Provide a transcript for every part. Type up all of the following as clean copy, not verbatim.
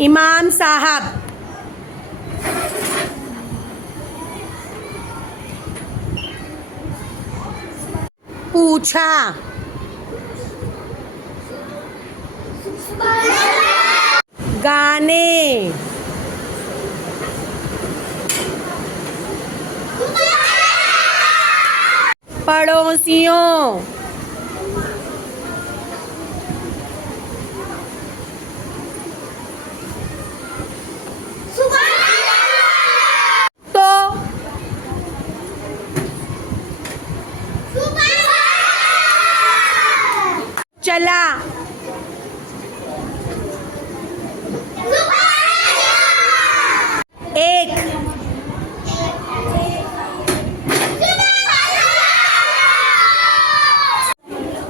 इमाम साहब, पूछा, गाने, पड़ोसियों, तो, चला, एक,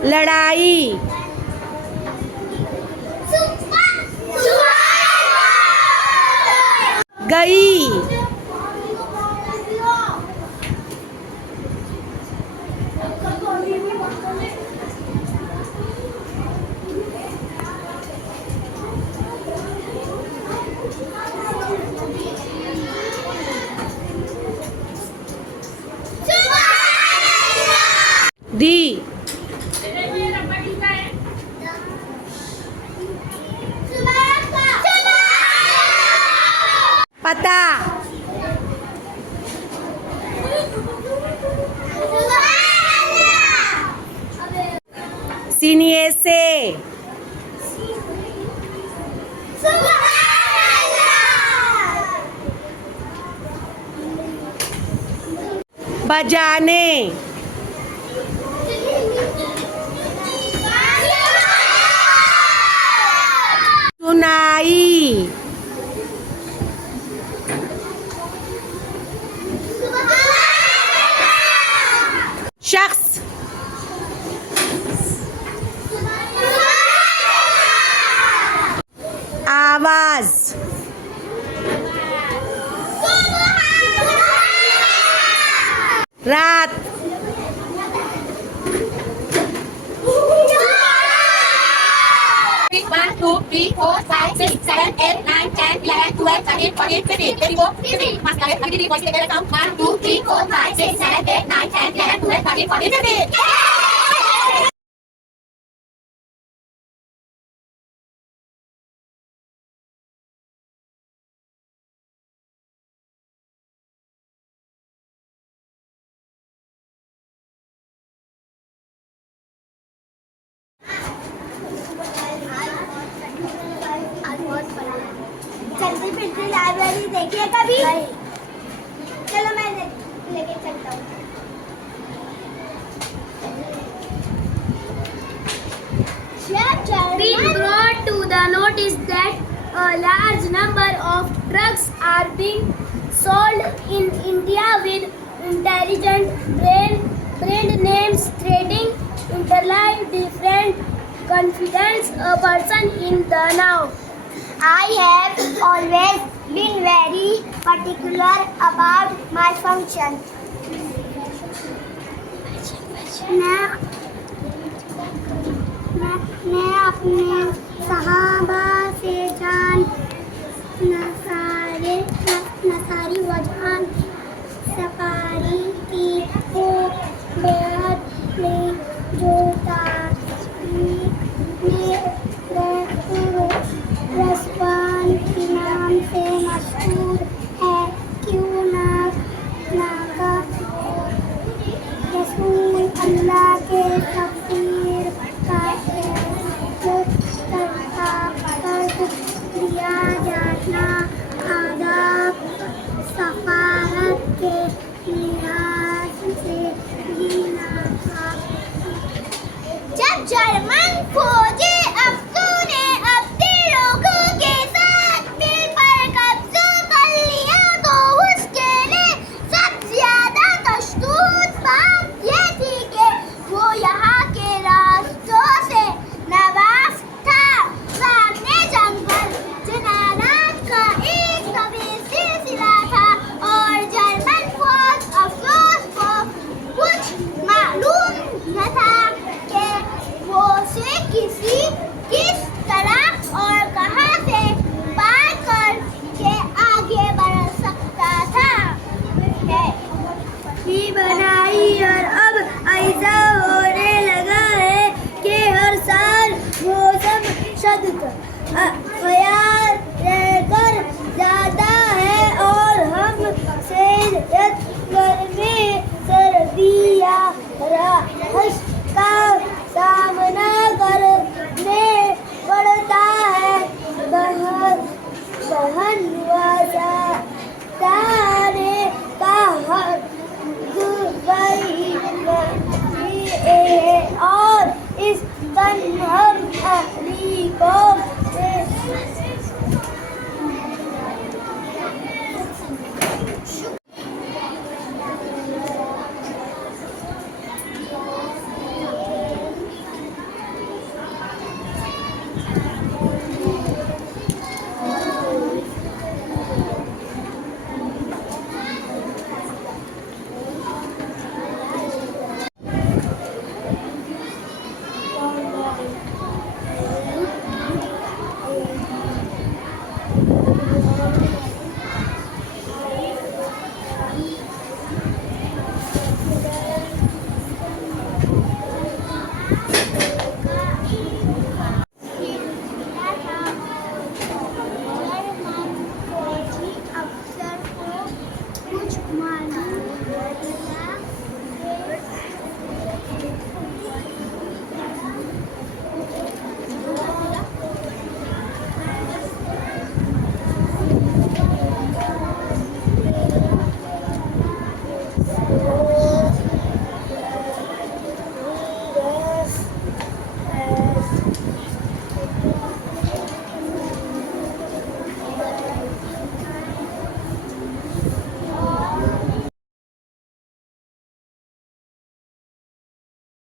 लड़ाई, गई, दी, पता, सीनिए से, बजाने, सुनाई, शख्स, आवाज, रात, 1, 2, 3, 4, 5, 6, 7, 8, 9, 10, 11, 12, 13, 14, 15, 24, 15. Mas kalian lagi di posisi dari count 1, 2, 3, 4, 5, 6, 7, 8, 9, 10, 11, 12, 13, 14, 15. चलती फिरती लाइब्रेरी देखिए कभी? चलो मैं लेके चलता हूँ। Been brought to the notice that a large number of drugs are being sold in India with intelligent brand names threading interline different confidence a person in the now. I have always been very particular about my function. मैं अपने सहाबा से जान नसारी वजान सफारी की हो बेहद में जो रसवान के नाम से मशहूर है क्यों ना रसूल अल्लाह के तफसीर का दिया जाना आदाब सफारत के लिहाज से जीना था। जब जर्मन फौजी अफसरों ने अपने लोगों के साथ दिल पर कब्जा कर लिया तो उसके लिए सबसे ज्यादा तशद्दुद बात ये थी कि वो यहाँ के रास्तों से नवाज था। सामने जंगल जनानात का एक तवील सिलसिला था और जर्मन फौज अफसोस को कुछ मालूम न था कि वो से किसी है